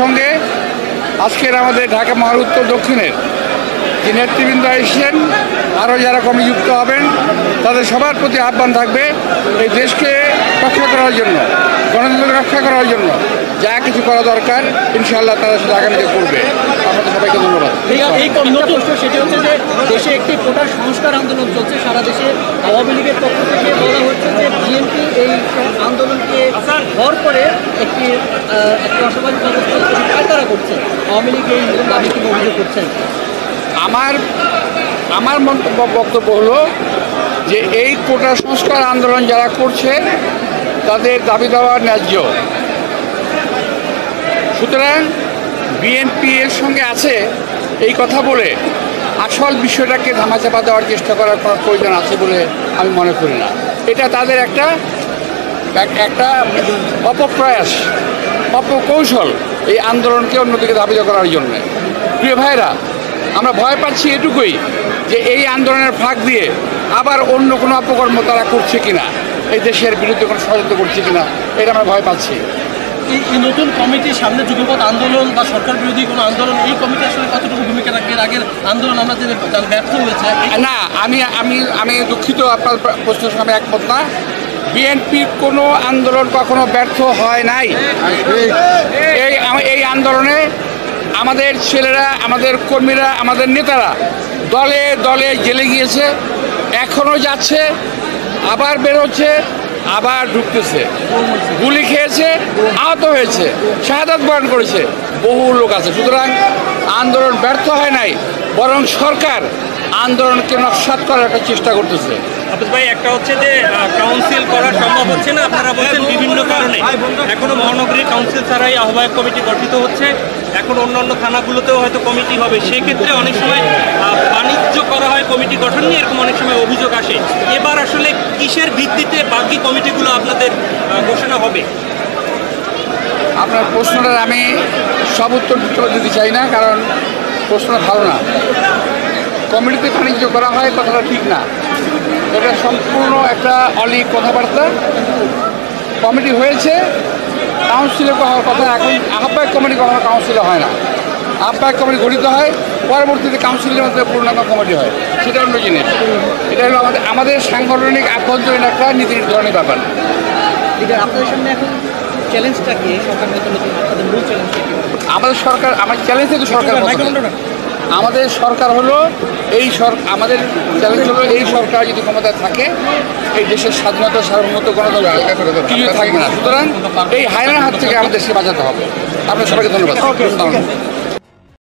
সঙ্গে আজকের আমাদের ঢাকা মহানগর উত্তর দক্ষিণের যে নেতৃবৃন্দ এসেছেন, আরও যারা কমিটি যুক্ত হবেন, তাদের সবার প্রতি আহ্বান থাকবে এই দেশকে রক্ষা করার জন্য, গণতন্ত্র রক্ষা করার জন্য যা কিছু করা দরকার ইনশাআল্লাহ তারা সেটা আগামীতে করবে। আমাদের সবাইকে ধন্যবাদ। এই প্রশ্ন সেটি হচ্ছে যে দেশে একটি কোটার সংস্কার আন্দোলন চলছে সারা দেশে। আওয়ামী লীগের পক্ষ থেকে বলা হচ্ছে যে বিএনপি এই আন্দোলনকে ভর করে একটি অসামাজিক ব্যবস্থা পায়তারা করছে। আওয়ামী লীগ এই দাবি কি অভিযোগ করছেন? আমার বক্তব্য হলো যে এই কোটা সংস্কার আন্দোলন যারা করছে তাদের দাবি দেওয়া ন্যায্য। সুতরাং বিএনপি এর সঙ্গে আছে এই কথা বলে আসল বিষয়টাকে ধামাচাপা দেওয়ার চেষ্টা করার কোনো প্রয়োজন আছে বলে আমি মনে করি না। এটা তাদের একটা অপপ্রয়াস, অপকৌশল এই আন্দোলনকে অন্যদিকে ধাবিত করার জন্য। প্রিয় ভাইরা, আমরা ভয় পাচ্ছি এটুকুই যে এই আন্দোলনের ফাঁক দিয়ে আবার অন্য কোনো অপকর্ম তারা করছে কিনা, এই দেশের বিরুদ্ধে কোনো ষড়যন্ত্র করছে কিনা, এটা আমরা ভয় পাচ্ছি। এই নতুন কমিটির সামনে যুগপৎ আন্দোলন বা সরকার বিরোধী কোনো আন্দোলন, এই কমিটি আসলে কতটুকু ভূমিকা রাখবে? এর আগের আন্দোলন আমরা যে ব্যর্থ হয়েছে। না, আমি দুঃখিত, আপনার প্রশ্নের সঙ্গে আমি একমত না। বিএনপির কোনো আন্দোলন কখনো ব্যর্থ হয় নাই। এই আন্দোলনে আমাদের ছেলেরা, আমাদের কর্মীরা, আমাদের নেতারা দলে দলে জেলে গিয়েছে, এখনও যাচ্ছে, আবার বেরোচ্ছে, আবার ঢুকতেছে, গুলি খেয়েছে, আহত হয়েছে, শাহাদাত বরণ করেছে, বহু লোক আছে। সুতরাং আন্দোলন ব্যর্থ হয় নাই, বরং সরকার আন্দোলনকে নস্যাৎ করার একটা চেষ্টা করতেছে। আব্বাস ভাই, একটা হচ্ছে যে কাউন্সিল করা সম্ভব হচ্ছে না, আপনারা বলছেন বিভিন্ন কারণে। এখনো মহানগরী কাউন্সিল ছাড়াই আহ্বায়ক কমিটি গঠিত হচ্ছে, এখন অন্যান্য থানাগুলোতেও হয়তো কমিটি হবে। সেক্ষেত্রে অনেক সময় বাণিজ্য করা হয় কমিটি গঠন নিয়ে, এরকম অনেক সময় অভিযোগ আসে। এবার আসলে কিসের ভিত্তিতে বাকি কমিটিগুলো আপনাদের ঘোষণা হবে? আপনার প্রশ্নটার আমি সব উত্তর দিতে চাই না, কারণ প্রশ্নটা ভালো না। কমিটিতে বাণিজ্য করা হয় কথাটা ঠিক না, এটা সম্পূর্ণ একটা অলিক কথাবার্তা। কমিটি হয়েছে, কাউন্সিলে কথা, এখন আহ্বায়ক কমিটি কখনো কাউন্সিলে হয় না। আহ্বায়ক কমিটি গঠিত হয়, পরবর্তীতে কাউন্সিলের মধ্যে পূর্ণাঙ্গ কমিটি হয়, সেটা অন্য জিনিস। এটা হলো আমাদের সাংগঠনিক আভ্যন্তরীণ একটা নীতি নির্ধারণের ব্যাপার। আপনাদের সামনে এখন চ্যালেঞ্জটা কি? সরকার নতুন আপনাদের মূল চ্যালেঞ্জটা কি? আমাদের সরকার, আমার চ্যালেঞ্জ থেকে সরকার, আমাদের সরকার হলো আমাদের চ্যালেঞ্জ হলো এই সরকার যদি ক্ষমতায় থাকে এই দেশের স্বাধীনতা, সার্বভৌমত্ব, গণতন্ত্র কিছু থাকবে না। সুতরাং এই হায়নার হাত থেকে আমাদের দেশকে বাঁচাতে হবে। আপনার সবাইকে ধন্যবাদ।